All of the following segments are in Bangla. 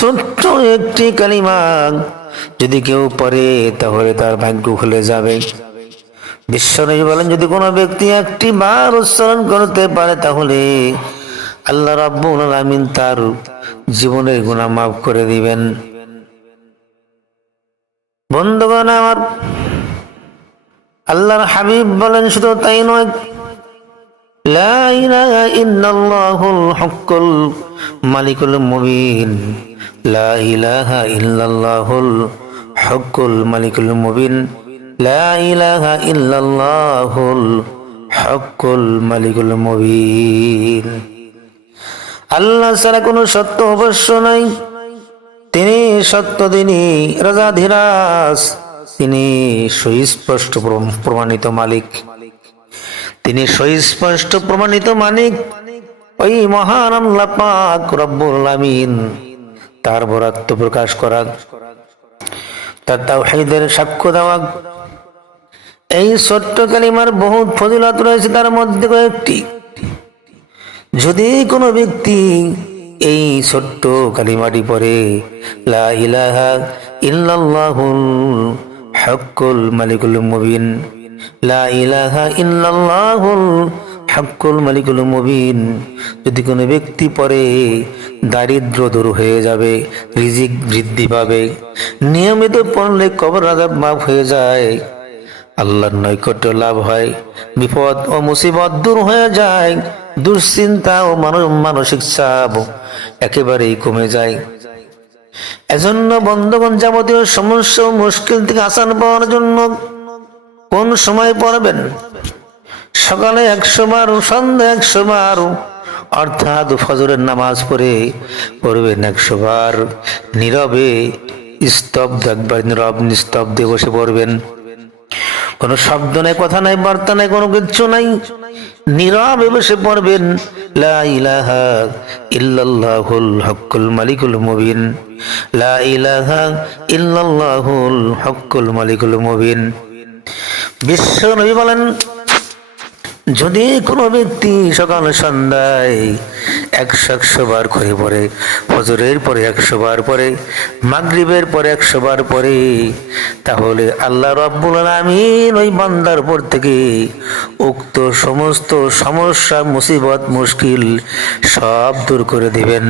ছোট্ট একটি কালিমা যদি কেউ পড়ে তাহলে তার ভাগ্য খুলে যাবে। বিশ্বনবী বলেন, যদি কোনো ব্যক্তি একটি বার উচ্চারণ করতে পারে তাহলে আল্লাহ রাব্বুল আলামিন তার জীবনের গুনাহ মাফ করে দিবেন। বন্ধুগণ আমার, আল্লাহর হাবিব বলেন, শুধু তাই নয়, লা ইলাহা ইল্লাল্লাহুল হক্কুল মালিকুল মুবিন, লা ইলাহা ইল্লাল্লাহুল হক্কুল মালিকুল মুবিন, লা ইলাহা ইল্লাল্লাহুল হক্কুল মালিকুল মুবিন। আল্লাহ ছাড়া কোনো সত্য অবশ্য নাই, তিনি সত্য, তিনি রাজাধিরাজ, তিনি সুস্পষ্ট প্রমাণিত মালিক, তিনি সুস্পষ্ট প্রমাণিত মালিক। ওই মহান আল্লাহ পাক রব্বুল আলামিন তার বরাত্ব প্রকাশ করা, তার তাওহীদের সাক্ষ্য দেওয়া, এই ছোট্ট কালিমার বহুত ফজিলত রয়েছে। তার মধ্যে কয়েকটি, যদি কোনো ব্যক্তি এই ছোট্ট কালিমাটি পড়ে, লা ইলাহা ইল্লাল্লাহুল হক্কুল মালিকুল মুবিন, লা ইলাহা ইল্লাল্লাহুল হক্কুল মালিকুল মুবিন, যদি কোনো ব্যক্তি পড়ে, দারিদ্র দূর হয়ে যাবে, রিজিক বৃদ্ধি পাবে, নিয়মিত পড়লে কবর আযাব মাফ হয়ে যায়, আল্লাহর নৈকট্য লাভ হয়, বিপদ ও মুসিবত দূর হয়ে যায়, দুশ্চিন্তা ও মানসিক চাপ একেবারেই কমে যায়। এজন্য বন্ধুগণ, যাবতীয় সমস্যা ও মুশকিল থেকে আসান পাওয়ার জন্য কোন সময় পড়বেন? সকালে 100 বার, সন্ধ্যা 100 বার, অর্থাৎ ফজরের নামাজ পড়ে পড়বেন 100 বার। নীরবে স্তব্ধ, একবার নীরব নিস্তব্ধে বসে পড়বেন। কোনো শব্দ নাই, কথা নাই, বার্তা নাই, কোনো কিচ্ছু নাই, নীরবে বসে পড়বেন, লা ইলাহা ইল্লাল্লাহুল হক্কুল মালিকুল মুবিন, লা ইলাহা ইল্লাল্লাহুল হক্কুল মালিকুল মুবিন। বিশ্ব নবী বলেন, যদি কোনো ব্যক্তি সকাল সন্ধ্যায় 100 বার করে পড়ে, ফজরের পরে 100 বার পড়ে, মাগরিবের পরে 100 বার পড়ে, তাহলে আল্লাহ রাব্বুল আলামিন ওই বান্দার উপর থেকে উক্ত সমস্ত সমস্যা, মুসিবত, মুশকিল সব দূর করে দিবেন।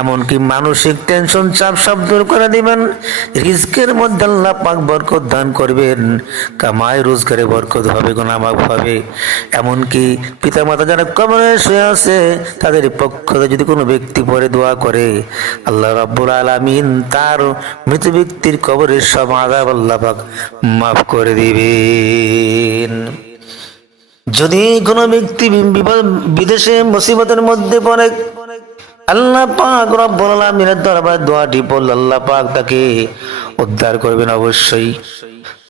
এমনকি মানসিক টেনশন, চাপ সব দূর করে দিবেন। রিজকের মধ্যে আল্লাহ পাক বরকত দান করবেন, কামাই রোজগারে বরকত হবে, গুনাহ মাফ হবে। এমনকি পিতামাতা যারা কবরে শুয়ে আছে, তাদের পক্ষ থেকে যদি কোনো ব্যক্তি পরে দোয়া করে, আল্লাহ রাব্বুল আলামিন তার মৃত ব্যক্তির কবরের সব আযাব আল্লাহ পাক মাফ করে দিবেন। যদি কোনো ব্যক্তি বিদেশে মুসিবতের মধ্যে পড়ে, আল্লাহ পাক রব্বুল আলামিনের দরবারে দোয়াটি পড়লে আল্লাহ পাক তাকে উদ্ধার করবেন অবশ্যই।